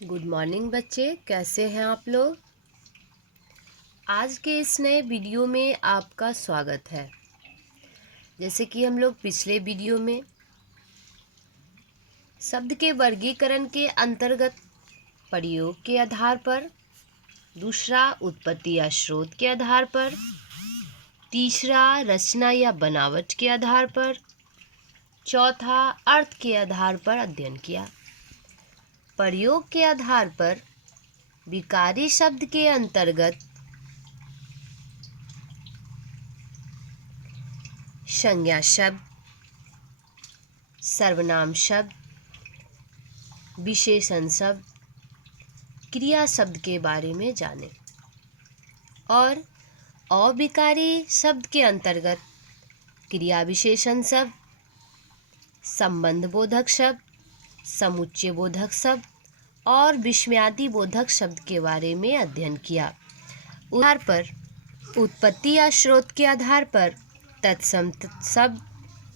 Good morning बच्चे, कैसे हैं आप लोग। आज के इस नए वीडियो में आपका स्वागत है। जैसे कि हम लोग पिछले वीडियो में शब्द के वर्गीकरण के अंतर्गत प्रयोग के आधार पर, दूसरा उत्पत्ति या स्रोत के आधार पर, तीसरा रचना या बनावट के आधार पर, चौथा अर्थ के आधार पर अध्ययन किया। प्रयोग के आधार पर विकारी शब्द के अंतर्गत संज्ञा शब्द, सर्वनाम शब्द, विशेषण शब्द, क्रिया शब्द के बारे में जाने और अविकारी शब्द के अंतर्गत क्रिया विशेषण शब्द, संबंध बोधक शब्द, समुच्चय बोधक शब्द और विस्मयादि बोधक शब्द के बारे में अध्ययन किया। आधार पर उत्पत्ति या स्रोत के आधार पर तत्सम शब्द,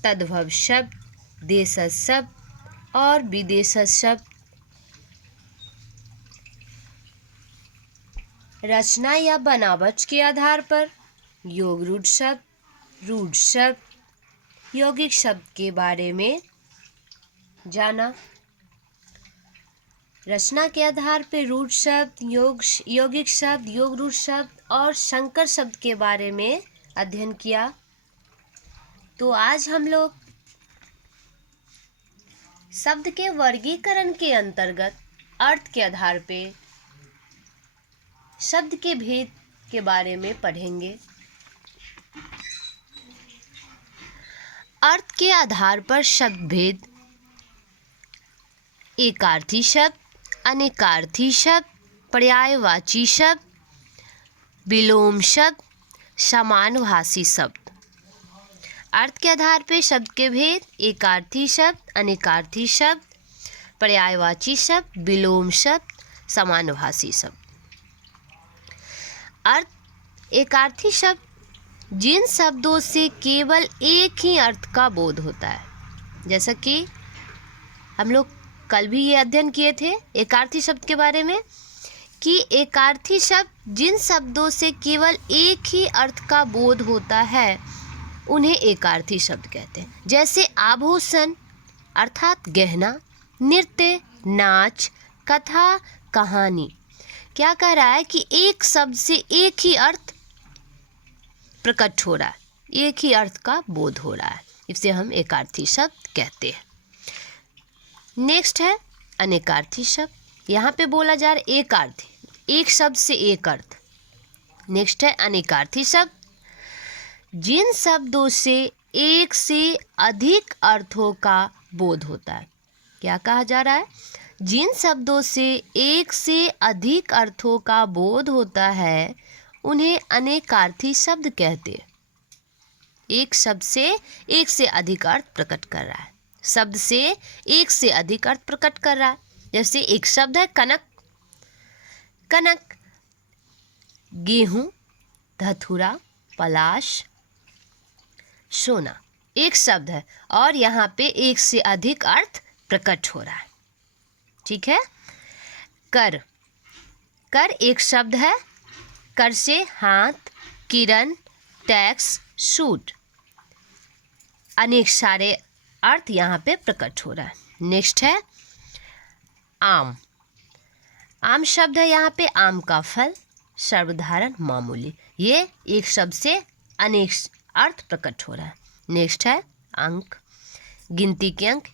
तद्भव शब्द, देशज शब्द और विदेशज शब्द, रचना या बनावट के आधार पर योग रूढ़ शब्द, यौगिक शब्द के बारे में जाना। रचना के आधार पर रूढ़ शब्द, यौगिक शब्द, योग रूढ़ शब्द और संकर शब्द के बारे में अध्ययन किया। तो आज हम लोग शब्द के वर्गीकरण के अंतर्गत अर्थ के आधार पे शब्द के भेद के बारे में पढ़ेंगे। अर्थ के आधार पर शब्द भेद: एकार्थी शब्द, अनेकार्थी शब्द, पर्यायवाची शब्द, विलोम शब्द, समानभाषी शब्द। अर्थ के आधार पर शब्द के भेद: एकार्थी शब्द, अनेकार्थी शब्द, पर्यायवाची शब्द, विलोम शब्द, समानभाषी शब्द। अर्थ: एकार्थी शब्द जिन शब्दों से केवल एक ही अर्थ का बोध होता है, जैसा कि हम लोग कल भी ये अध्ययन किए थे एकार्थी शब्द के बारे में, कि एकार्थी शब्द जिन शब्दों से केवल एक ही अर्थ का बोध होता है उन्हें एकार्थी शब्द कहते हैं। जैसे आभूषण अर्थात गहना, नृत्य, नाच, कथा, कहानी। क्या कह रहा है कि एक शब्द से एक ही अर्थ प्रकट हो रहा है, एक ही अर्थ का बोध हो रहा है, इसे हम एकार्थी शब्द कहते हैं। नेक्स्ट है अनेकार्थी शब्द। यहाँ पे बोला जा रहा है एकार्थी, एक शब्द से एक अर्थ। नेक्स्ट है अनेकार्थी शब्द जिन शब्दों से एक से अधिक अर्थों का बोध होता है। क्या कहा जा रहा है? जिन शब्दों से एक से अधिक अर्थों का बोध होता है उन्हें अनेकार्थी शब्द कहते हैं। एक शब्द से एक से अधिक अर्थ प्रकट कर रहा है, शब्द से एक से अधिक अर्थ प्रकट कर रहा है। जैसे एक शब्द है कनक, कनक, गेहूं, धतूरा, पलाश, सोना, एक शब्द है और यहाँ पे एक से अधिक अर्थ प्रकट हो रहा है। ठीक है। कर, कर एक शब्द है, कर से हाथ, किरण, टैक्स, सूट, अनेक सारे अर्थ यहाँ पे प्रकट हो रहा है। नेक्स्ट है आम, आम शब्द है यहाँ पे आम का फल, सर्वधारण, मामूली। ये एक शब्द से अनेक अर्थ प्रकट हो रहा है। नेक्स्ट है अंक, गिनती के अंक,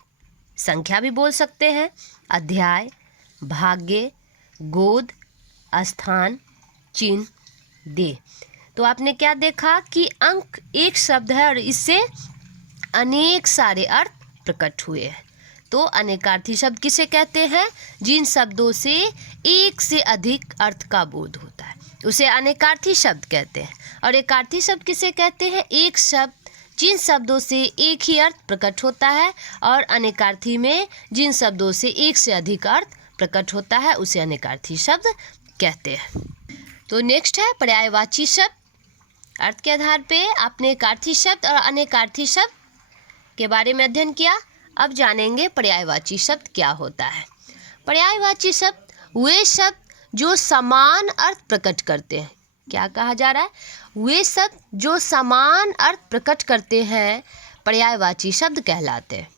संख्या भी बोल सकते हैं, अध्याय, भाग्य, गोद, स्थान, चिन्ह, दे। तो आपने क्या देखा कि अंक एक शब्द है और इससे अनेक सारे अर्थ प्रकट हुए हैं। तो अनेकार्थी शब्द किसे कहते हैं? जिन शब्दों से एक से अधिक अर्थ का बोध होता है उसे अनेकार्थी शब्द कहते हैं। और एकार्थी शब्द किसे कहते हैं? एक शब्द जिन शब्दों से एक ही अर्थ प्रकट होता है और अनेकार्थी में जिन शब्दों से एक से अधिक अर्थ प्रकट होता है उसे अनेकार्थी शब्द कहते हैं। तो नेक्स्ट है पर्यायवाची शब्द। अर्थ के आधार पे आपने एकार्थी शब्द और अनेकार्थी शब्द के बारे में अध्ययन किया। अब जानेंगे पर्यायवाची शब्द क्या होता है। पर्यायवाची शब्द वे शब्द जो समान अर्थ प्रकट करते हैं। क्या कहा जा रहा है? वे शब्द जो समान अर्थ प्रकट करते हैं पर्यायवाची शब्द कहलाते हैं।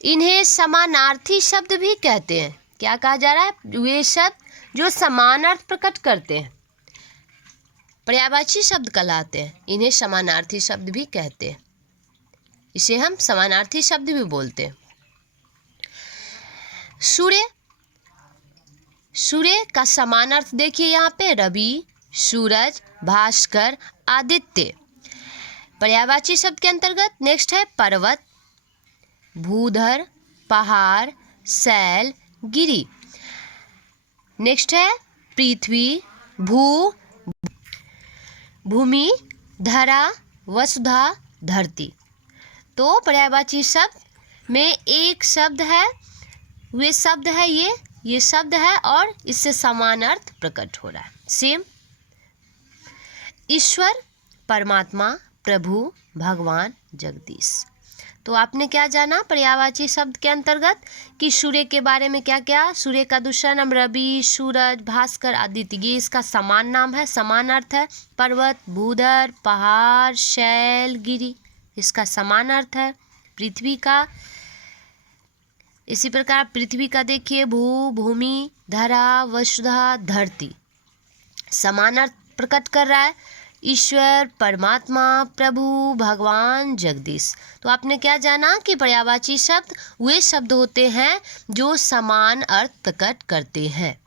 इन्हें समानार्थी शब्द भी कहते हैं। क्या कहा जा रहा है? वे शब्द जो समान अर्थ प्रकट करते हैं पर्यायवाची शब्द कहलाते हैं। इन्हें समानार्थी शब्द भी कहते हैं। इसे हम समानार्थी शब्द भी बोलते हैं। सूर्य, सूर्य का समान अर्थ देखिए यहाँ पे, रवि, सूरज, भास्कर, आदित्य पर्यायवाची शब्द के अंतर्गत। नेक्स्ट है पर्वत, भूधर, पहाड़, शैल, गिरि। नेक्स्ट है पृथ्वी, भूमि, धरा, वसुधा, धरती। तो पर्यायवाची शब्द में एक शब्द है, वे शब्द है ये शब्द है और इससे समान अर्थ प्रकट हो रहा है। सेम ईश्वर, परमात्मा, प्रभु, भगवान, जगदीश। तो आपने क्या जाना पर्यायवाची शब्द के अंतर्गत कि सूर्य के बारे में क्या क्या? सूर्य का दूसरा नाम रवि, सूरज, भास्कर, आदित्य, ये इसका समान नाम है, समान अर्थ है। पर्वत, भूधर, पहाड़, शैल, गिरि इसका समान अर्थ है। पृथ्वी का, इसी प्रकार पृथ्वी का देखिए, भूमि, धरा, वसुधा, धरती समान अर्थ प्रकट कर रहा है। ईश्वर, परमात्मा, प्रभु, भगवान, जगदीश। तो आपने क्या जाना कि पर्यायवाची शब्द वे शब्द होते हैं जो समान अर्थ प्रकट करते हैं।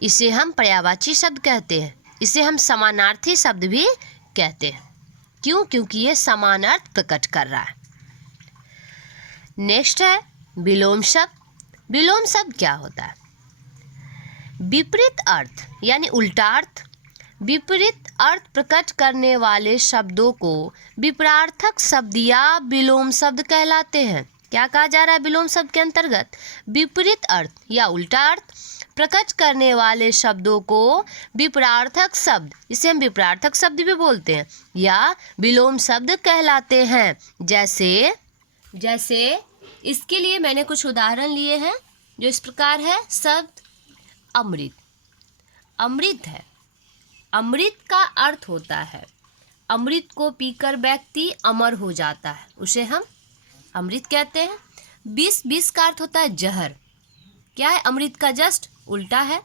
इसे हम पर्यायवाची शब्द कहते हैं। इसे हम समानार्थी शब्द भी कहते हैं। क्यों? क्योंकि ये समान अर्थ प्रकट कर रहा है। नेक्स्ट है विलोम शब्द। विलोम शब्द क्या होता है? विपरीत अर्थ यानी उल्टा अर्थ, विपरीत अर्थ प्रकट करने वाले शब्दों को विपरार्थक शब्द या विलोम शब्द कहलाते हैं। क्या कहा जा रहा है विलोम शब्द के अंतर्गत? विपरीत अर्थ या उल्टा अर्थ प्रकट करने वाले शब्दों को विपरार्थक शब्द, इसे हम विपरार्थक शब्द भी बोलते हैं, या विलोम शब्द कहलाते हैं। जैसे इसके लिए मैंने कुछ उदाहरण लिए हैं जो इस प्रकार है। शब्द अमृत, अमृत है, अमृत का अर्थ होता है अमृत को पीकर व्यक्ति अमर हो जाता है, उसे हम अमृत कहते हैं। विष, विष का अर्थ होता है जहर। क्या है? अमृत का जस्ट उल्टा है।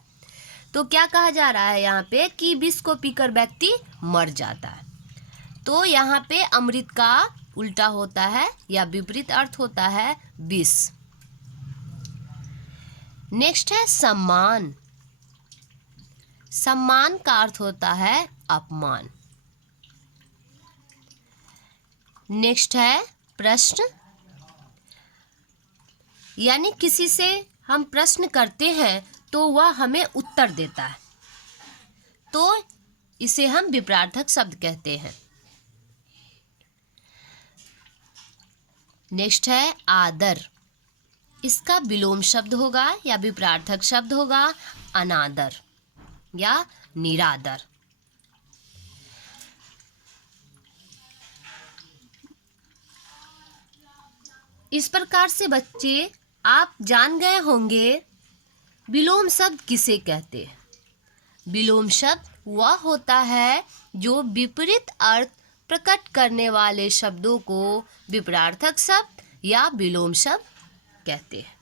तो क्या कहा जा रहा है यहाँ पे कि विष को पीकर व्यक्ति मर जाता है। तो यहाँ पे अमृत का उल्टा होता है या विपरीत अर्थ होता है विष। नेक्स्ट है सम्मान। सम्मान का अर्थ होता है अपमान। नेक्स्ट है प्रश्न, यानी किसी से हम प्रश्न करते हैं तो वह हमें उत्तर देता है, तो इसे हम विपरार्थक शब्द कहते हैं। नेक्स्ट है आदर। इसका विलोम शब्द होगा या विपरार्थक शब्द होगा अनादर या निरादर। इस प्रकार से बच्चे आप जान गए होंगे विलोम शब्द किसे कहते हैं। विलोम शब्द वह होता है जो विपरीत अर्थ प्रकट करने वाले शब्दों को विपरार्थक शब्द या विलोम शब्द कहते हैं।